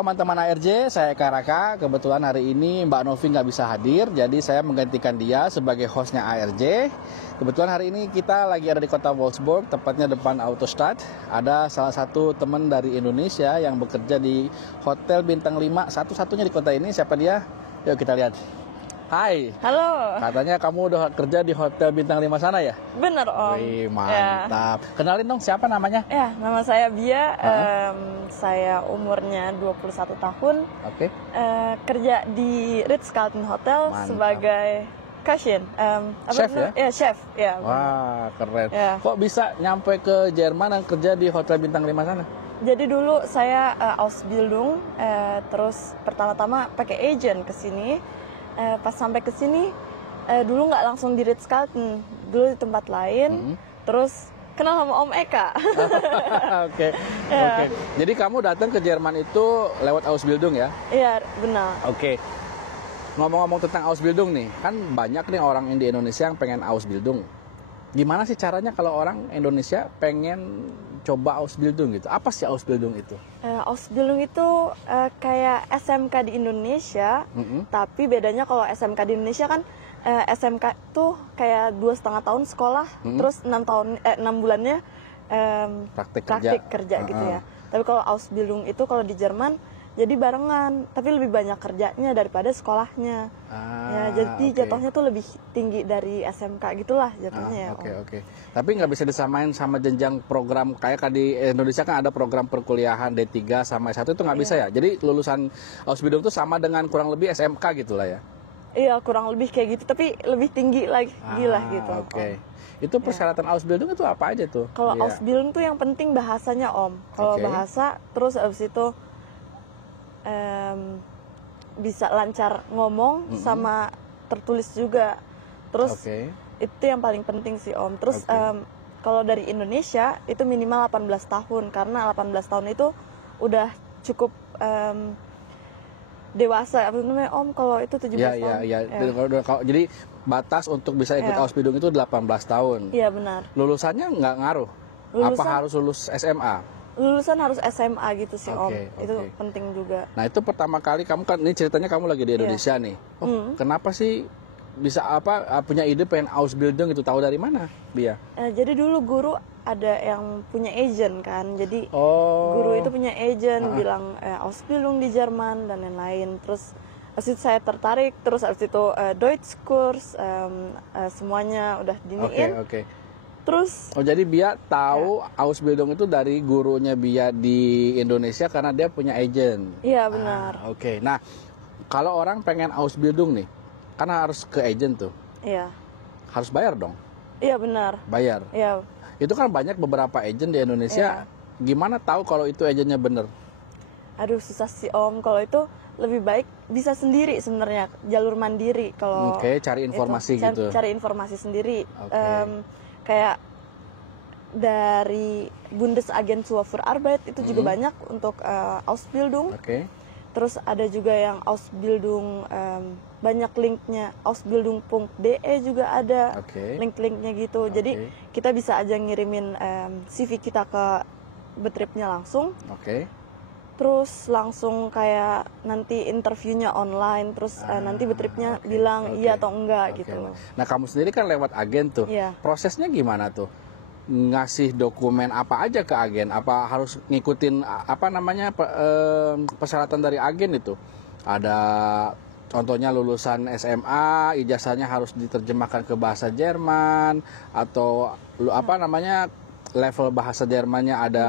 Halo teman-teman ARJ, saya Karaka. Kebetulan hari ini Mbak Novi nggak bisa hadir, jadi saya menggantikan dia sebagai hostnya ARJ. Kebetulan hari ini kita lagi ada di kota Wolfsburg, tepatnya depan Autostad. Ada salah satu teman dari Indonesia yang bekerja di Hotel Bintang 5, satu-satunya di kota ini. Siapa dia? Yuk kita lihat. Hai. Halo. Katanya kamu udah kerja di Hotel Bintang 5 sana ya? Bener Om. Wih, mantap. Ya. Kenalin dong siapa namanya? Ya, nama saya Bia. Saya umurnya 21 tahun. Oke. Kerja di Ritz-Carlton Hotel sebagai Kashin. Chef ya? Ya, chef. Ya. Wah, keren. Ya. Kok bisa nyampe ke Jerman dan kerja di Hotel Bintang 5 sana? Jadi dulu saya Ausbildung, terus pertama-tama pakai agent ke sini. Pas sampai ke sini dulu nggak langsung di Ritz-Carlton, dulu di tempat lain. Terus kenal sama Om Eka. Oke. Jadi kamu datang ke Jerman itu lewat Ausbildung ya? Iya, benar. Oke. Ngomong-ngomong tentang Ausbildung nih, kan banyak nih orang di Indonesia yang pengen Ausbildung. Gimana sih caranya kalau orang Indonesia pengen coba Ausbildung gitu? Apa sih Ausbildung itu? Ausbildung itu kayak SMK di Indonesia, tapi bedanya kalau SMK di Indonesia kan SMK tuh kayak 2,5 tahun sekolah, terus 6 bulannya praktik kerja gitu ya. Tapi kalau Ausbildung itu kalau di Jerman jadi barengan, tapi lebih banyak kerjanya daripada sekolahnya. Ya, jadi jatuhnya tuh lebih tinggi dari SMK gitulah jatuhnya ya. Oke. Tapi nggak bisa disamain sama jenjang program kayak di Indonesia kan ada program perkuliahan D3 sama S1 itu nggak bisa ya. Jadi lulusan Ausbildung itu sama dengan kurang lebih SMK gitulah ya. Iya, kurang lebih kayak gitu, tapi lebih tinggi lagi gila gitu. Oke. Itu persyaratan Ausbildung itu apa aja tuh? Kalau Ausbildung tuh yang penting bahasanya Om. Kalau bahasa, terus abis itu bisa lancar ngomong sama tertulis juga. Terus itu yang paling penting sih Om. Terus kalau dari Indonesia itu minimal 18 tahun karena 18 tahun itu udah cukup dewasa. Apa namanya Om kalau itu 17 tahun? Iya. Jadi batas untuk bisa ikut Ausbildung itu 18 tahun. Iya benar. Lulusannya nggak ngaruh? Apa harus lulus SMA? Lulusan harus SMA gitu sih Om. Itu penting juga. Nah itu pertama kali kamu kan, ini ceritanya kamu lagi di Indonesia nih. Kenapa sih bisa punya ide pengen Ausbildung itu, tahu dari mana Bia? Jadi dulu guru ada yang punya agent kan. Jadi guru itu punya agent bilang Ausbildung di Jerman dan lain-lain. Terus abis itu saya tertarik. Terus abis itu Deutsch kurs semuanya udah diniin. Terus jadi Bia tahu Ausbildung itu dari gurunya Bia di Indonesia karena dia punya agent. Iya benar. Nah kalau orang pengen Ausbildung nih, karena harus ke agent tuh. Iya. Harus bayar dong. Iya benar. Bayar. Iya. Itu kan banyak beberapa agent di Indonesia. Gimana tahu kalau itu agentnya bener? Aduh susah sih Om. Kalau itu lebih baik bisa sendiri sebenarnya, jalur mandiri. Kalau cari informasi gitu. Cari informasi sendiri. Kayak dari Bundesagentur für Arbeit itu juga banyak untuk Ausbildung. Terus ada juga yang Ausbildung, banyak linknya, ausbildung.de juga ada link-linknya gitu. Jadi kita bisa aja ngirimin CV kita ke betripnya langsung. Terus langsung kayak nanti interviewnya online, terus nanti betripnya bilang iya atau enggak gitu. Nah kamu sendiri kan lewat agen tuh, prosesnya gimana tuh? Ngasih dokumen apa aja ke agen? Apa harus ngikutin persyaratan dari agen itu? Ada contohnya lulusan SMA, ijazahnya harus diterjemahkan ke bahasa Jerman, atau level bahasa Jermannya ada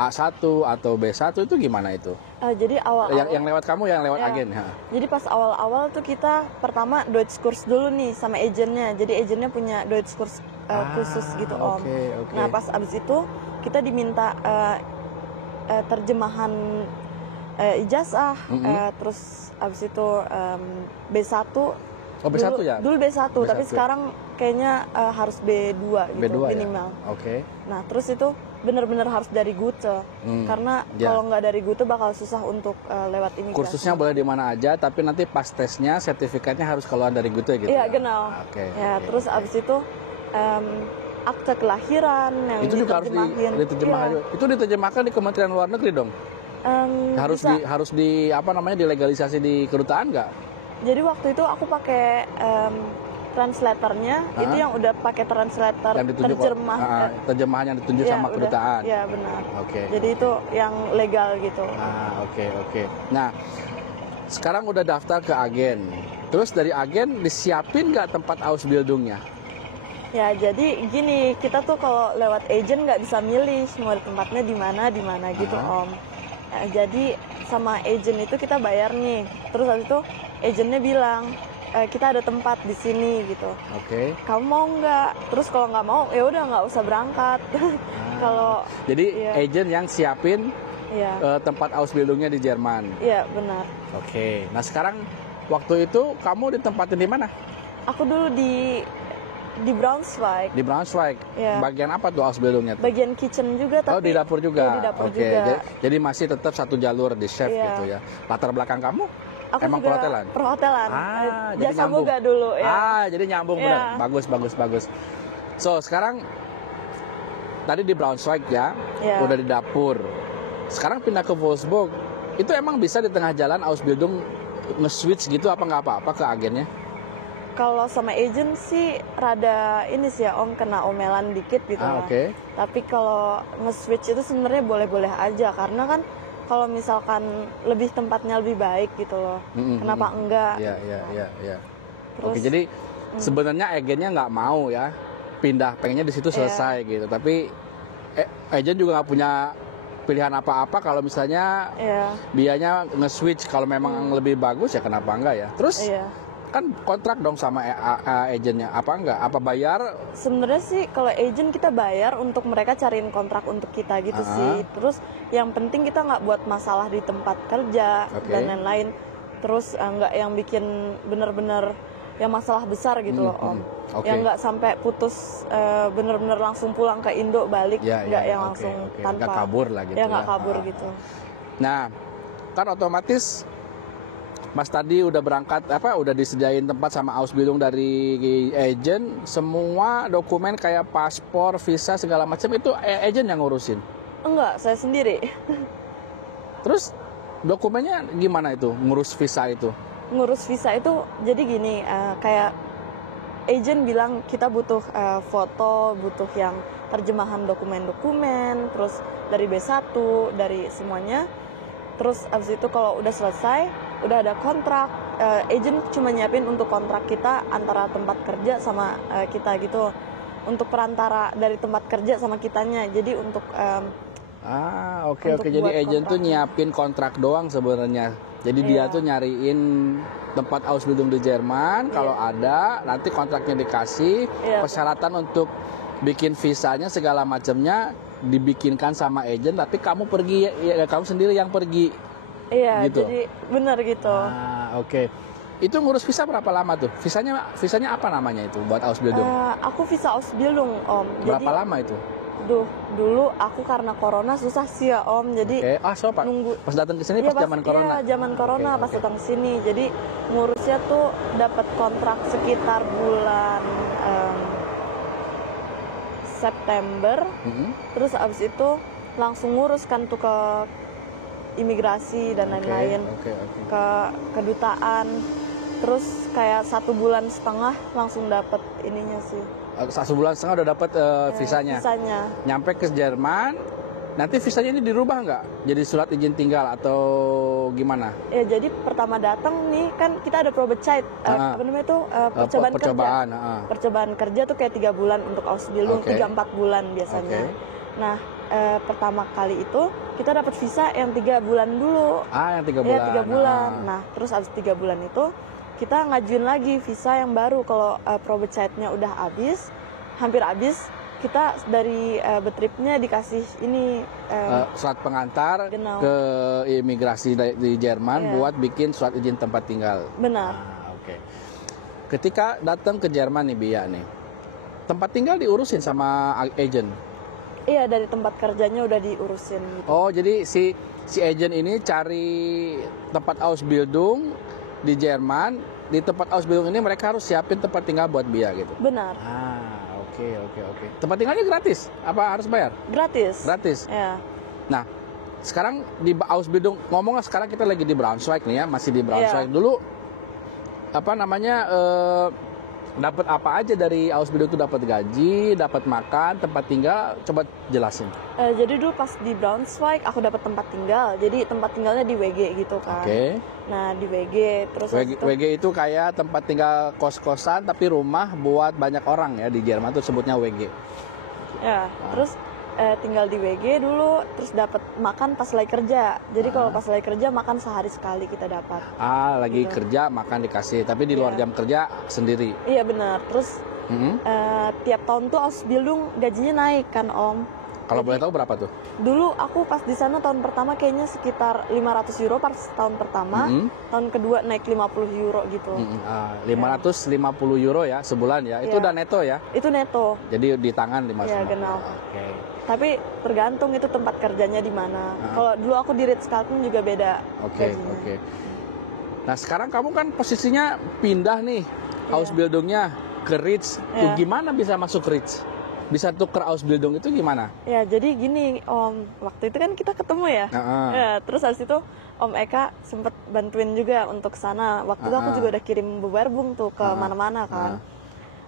A1 atau B1 itu gimana itu? Jadi awal-awal yang lewat kamu, yang lewat agen. Jadi pas awal-awal tuh kita pertama Deutsch kurs dulu nih sama agentnya. Jadi agentnya punya Deutsch kurs khusus gitu Om. Nah pas abis itu kita diminta terjemahan ijazah, terus abis itu B1. B1 Dulu B1, tapi sekarang kayaknya harus B2 gitu minimal. Nah terus itu benar-benar harus dari Gute, karena kalau nggak dari Gute bakal susah untuk lewat imigrasi. Kursusnya boleh di mana aja, tapi nanti pas tesnya sertifikatnya harus keluar dari Gute gitu. Iya genau. Terus abis itu akte kelahiran yang itu juga harus diterjemahkan. Itu diterjemahkan di Kementerian Luar Negeri dong. Harus di apa namanya, dilegalisasi di kedutaan nggak? Jadi waktu itu aku pakai translatornya, itu yang udah pakai translator terjemahan yang ditunjuk sama kedutaan. Iya benar. Oke. Jadi itu yang legal gitu. Oke. Nah, sekarang udah daftar ke agen. Terus dari agen disiapin nggak tempat Ausbildungnya? Ya, jadi gini, kita tuh kalau lewat agent nggak bisa milih mau tempatnya di mana gitu, Om. Jadi sama agent itu kita bayar nih. Terus habis itu agentnya bilang, kita ada tempat di sini gitu. Oke. Kamu mau nggak? Terus kalau nggak mau, ya udah nggak usah berangkat. Kalau jadi agent yang siapin tempat Ausbildungnya di Jerman. Iya benar. Oke. Nah sekarang waktu itu kamu ditempatin di mana? Aku dulu di Braunschweig. Di Braunschweig. Ya. Bagian apa tuh Ausbildungnya? Bagian kitchen juga, tapi di dapur juga. Ya, di dapur juga. Jadi masih tetap satu jalur di chef gitu ya. Latar belakang kamu? Aku emang juga perhotelan? Perhotelan. Jadi Jasa nyambung. boga dulu ya. Jadi nyambung benar. Bagus. So, sekarang tadi di Braunschweig ya, udah di dapur. Sekarang pindah ke Wolfsburg. Itu emang bisa di tengah jalan Ausbildung nge-switch gitu apa nggak apa-apa ke agennya? Kalau sama agent sih rada ini sih ya Om, kena omelan dikit gitu lah. Okay. Tapi kalau nge-switch itu sebenarnya boleh-boleh aja, karena kan kalau misalkan tempatnya lebih baik gitu loh, kenapa enggak? Iya. Oke, jadi sebenarnya agennya nggak mau ya pindah, pengennya di situ selesai gitu. Tapi agen juga nggak punya pilihan apa-apa kalau misalnya biayanya nge-switch, kalau memang lebih bagus ya kenapa enggak ya. Terus kan kontrak dong sama agennya, apa enggak? Apa bayar? Sebenarnya sih kalau agent kita bayar untuk mereka cariin kontrak untuk kita gitu sih. Terus yang penting kita nggak buat masalah di tempat kerja dan lain-lain. Terus nggak yang bikin bener-bener yang masalah besar gitu loh Om. Yang nggak sampai putus bener-bener langsung pulang ke Indo balik, nggak yang langsung tanpa nggak kabur lah gitu. Ya nggak kabur gitu. Nah kan otomatis Mas tadi udah berangkat udah disediain tempat sama Ausbildung dari agent, semua dokumen kayak paspor, visa segala macam itu agent yang ngurusin? Enggak, saya sendiri. Terus dokumennya gimana itu ngurus visa itu? Ngurus visa itu jadi gini, kayak agent bilang kita butuh foto, butuh yang terjemahan dokumen-dokumen, terus dari B1, dari semuanya. Terus abis itu kalau udah selesai, udah ada kontrak, agent cuma nyiapin untuk kontrak kita antara tempat kerja sama kita gitu, untuk perantara dari tempat kerja sama kitanya. Jadi untuk oke. Jadi agent tuh nyiapin kontrak doang sebenarnya. Jadi dia tuh nyariin tempat Ausbildung di Jerman, kalau ada nanti kontraknya dikasih, persyaratan untuk bikin visanya segala macamnya dibikinkan sama agent, tapi kamu pergi kamu sendiri yang pergi. Iya, gitu. Jadi benar gitu. Oke. Itu ngurus visa berapa lama tuh? Visanya apa namanya itu buat Ausbildung? Aku visa Ausbildung Om. Berapa lama itu? Dulu aku karena corona susah sih ya Om. Jadi nunggu pas datang ke sini pas zaman corona. Iya, zaman corona pas datang ke sini. Jadi ngurusnya tuh dapat kontrak sekitar bulan September. Terus abis itu langsung ngurus kan tuh ke imigrasi dan lain-lain, ke kedutaan. Terus kayak 1,5 bulan langsung dapat ininya sih. 1,5 bulan udah dapat visanya. Nyampe ke Jerman, nanti visanya ini dirubah nggak? Jadi surat izin tinggal atau gimana? Ya jadi pertama datang nih kan kita ada Probezeit, apa namanya itu percobaan kerja. Percobaan kerja tuh kayak 3 bulan untuk Ausbildung, 3-4 bulan biasanya. Nah pertama kali itu kita dapat visa yang 3 bulan dulu. Yang 3 bulan. Ya 3 bulan. Nah terus abis 3 bulan itu kita ngajuin lagi visa yang baru kalau Probezeitnya udah hampir habis. Kita dari Betripnya dikasih ini surat pengantar ke imigrasi di Jerman buat bikin surat izin tempat tinggal. Benar. Oke. Ketika datang ke Jerman nih Bia nih, tempat tinggal diurusin sama agent? Iya, dari tempat kerjanya udah diurusin. Gitu. Oh, jadi si agent ini cari tempat Ausbildung di Jerman, di tempat Ausbildung ini mereka harus siapin tempat tinggal buat Bia gitu. Benar. Oke. Tempat tinggalnya gratis? Apa harus bayar? Gratis. Gratis? Ya. Nah, sekarang di Ausbildung, ngomongnya sekarang kita lagi di Braunschweig nih ya, masih di Braunschweig. Dulu apa namanya, dapat apa aja dari Ausbildung itu? Dapat gaji, dapat makan, tempat tinggal, coba jelasin. Jadi dulu pas di Braunschweig aku dapat tempat tinggal, jadi tempat tinggalnya di WG gitu kan. Nah di WG, terus WG itu kayak tempat tinggal kos-kosan tapi rumah buat banyak orang ya, di Jerman tuh sebutnya WG. Ya, terus tinggal di WG dulu, terus dapat makan pas lagi kerja. Jadi kalau pas lagi kerja makan sehari sekali kita dapat. Lagi gitu. Kerja makan dikasih, tapi di luar jam kerja sendiri. Iya benar. Terus tiap tahun tuh Ausbildung gajinya naik kan Om. Kalau boleh tahu berapa tuh? Dulu aku pas di sana tahun pertama kayaknya sekitar 500 euro pas tahun pertama. Tahun kedua naik 50 euro gitu. 550 euro ya sebulan ya. Itu udah neto ya? Itu neto. Jadi di tangan 550. Iya, genau. Tapi tergantung itu tempat kerjanya di mana. Kalau dulu aku di Ritz-Carlton juga beda. Oke. Nah sekarang kamu kan posisinya pindah nih, Ausbildungnya ke Ritz. Gimana bisa masuk Ritz? Bisa tuker Ausbildung itu gimana? Ya jadi gini Om, waktu itu kan kita ketemu ya. Ya terus habis itu Om Eka sempat bantuin juga untuk sana. Waktu itu aku juga udah kirim bewerbung tuh ke mana-mana kan.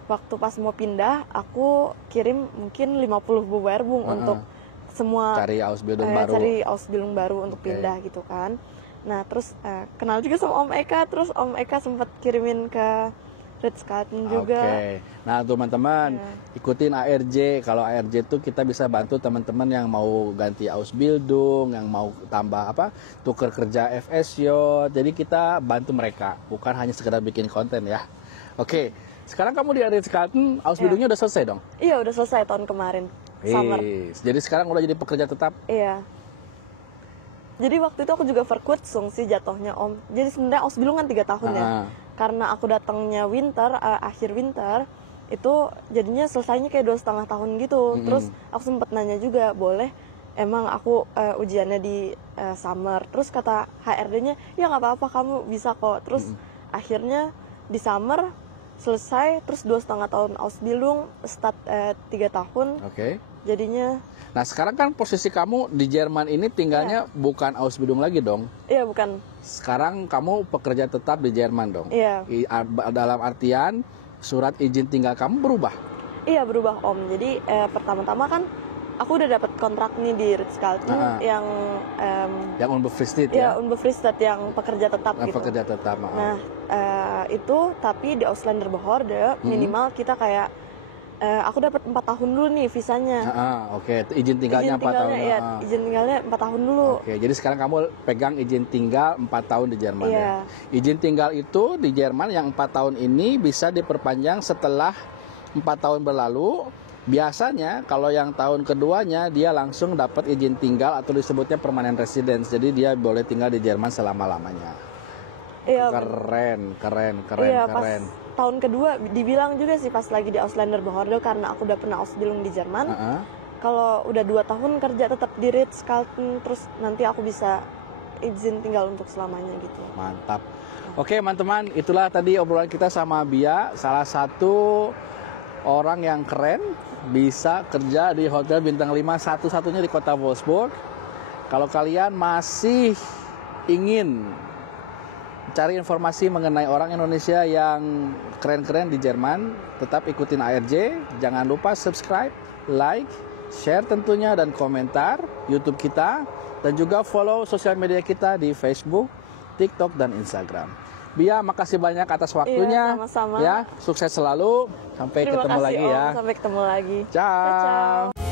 Waktu pas mau pindah, aku kirim mungkin 50 bewerbung untuk semua cari Ausbildung baru. Cari Ausbildung baru untuk pindah gitu kan. Nah terus kenal juga sama Om Eka, terus Om Eka sempat kirimin ke Ritz-Carlton juga. Nah teman-teman ikutin ARJ. Kalau ARJ itu kita bisa bantu teman-teman yang mau ganti Ausbildung, yang mau tambah tuker kerja FSJ. Jadi kita bantu mereka, bukan hanya sekedar bikin konten ya. Sekarang kamu di Ritz-Carlton, Ausbildungnya udah selesai dong? Iya, udah selesai tahun kemarin, summer. Jadi sekarang udah jadi pekerja tetap? Iya. Jadi waktu itu aku juga verkutsung sih jatuhnya Om. Jadi sebenarnya Ausbildung kan 3 tahun ya. Karena aku datangnya winter, akhir winter, itu jadinya selesainya kayak 2,5 tahun gitu. Terus aku sempat nanya juga, boleh emang aku ujiannya di summer. Terus kata HRD-nya, ya nggak apa-apa kamu bisa kok. Terus akhirnya di summer selesai, terus 2,5 tahun Ausbildung, start 3 tahun. Jadinya. Nah sekarang kan posisi kamu di Jerman ini tinggalnya bukan Ausbildung lagi dong? Iya bukan. Sekarang kamu pekerja tetap di Jerman dong? Iya. Dalam artian surat izin tinggal kamu berubah? Iya berubah Om. Jadi pertama-tama kan aku udah dapat kontrak nih di Ritz-Carlton yang unbefristet ya? Iya unbefristet yang pekerja tetap gitu. Pekerja tetap. Nah itu tapi di Ausländerbehörde minimal kita kayak aku dapat 4 tahun dulu nih visanya. Izin tinggalnya 4 tahun. Iya, izin tinggalnya 4 tahun dulu. Jadi sekarang kamu pegang izin tinggal 4 tahun di Jerman ya. Izin tinggal itu di Jerman yang 4 tahun ini bisa diperpanjang setelah 4 tahun berlalu. Biasanya kalau yang tahun keduanya dia langsung dapat izin tinggal atau disebutnya permanent residence. Jadi dia boleh tinggal di Jerman selama-lamanya. Iya. Keren. Iya, pas tahun kedua dibilang juga sih pas lagi di Ausländerbehörde karena aku udah pernah Ausbildung di Jerman. Kalau udah 2 tahun kerja tetap di Ritz-Carlton, terus nanti aku bisa izin tinggal untuk selamanya gitu. Mantap. Oke teman-teman, itulah tadi obrolan kita sama Bia, salah satu orang yang keren bisa kerja di hotel bintang 5 satu-satunya di kota Wolfsburg. Kalau kalian masih ingin cari informasi mengenai orang Indonesia yang keren-keren di Jerman, tetap ikutin ARJ. Jangan lupa subscribe, like, share tentunya, dan komentar YouTube kita. Dan juga follow sosial media kita di Facebook, TikTok, dan Instagram. Bia, makasih banyak atas waktunya. Iya, sama-sama. Ya, sukses selalu. Sampai ketemu lagi ya. Sampai ketemu lagi. Ciao.